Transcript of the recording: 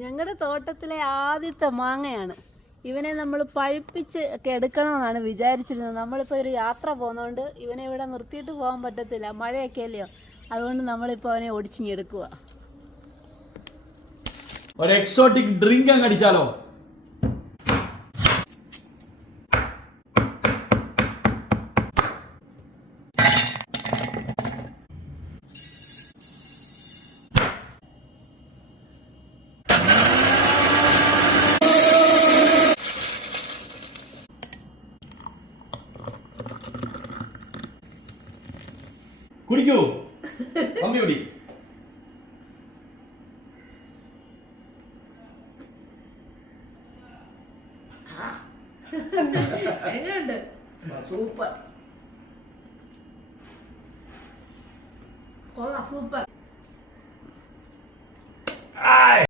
ഞങ്ങളുടെ തോട്ടത്തിലെ ആദ്യത്തെ മാങ്ങയാണ്. ഇവനെ നമ്മൾ പഴുപ്പിച്ച് ഒക്കെ എടുക്കണമെന്നാണ് വിചാരിച്ചിരുന്നത്. നമ്മളിപ്പോൾ ഒരു യാത്ര പോകുന്നതുകൊണ്ട് ഇവനെ ഇവിടെ നിർത്തിയിട്ട് പോകാൻ പറ്റത്തില്ല, മഴയൊക്കെ അല്ലയോ. അതുകൊണ്ട് നമ്മളിപ്പോൾ അവനെ ഒടിച്ചിങ്ങെടുക്കുക. ഒരു എക്സോട്ടിക് ഡ്രിങ്ക് അങ്ങ് അടിച്ചാലോ? കുടിക്കൂ, മമ്മി കുടി. എങ്ങനെയുണ്ട്? Super, super.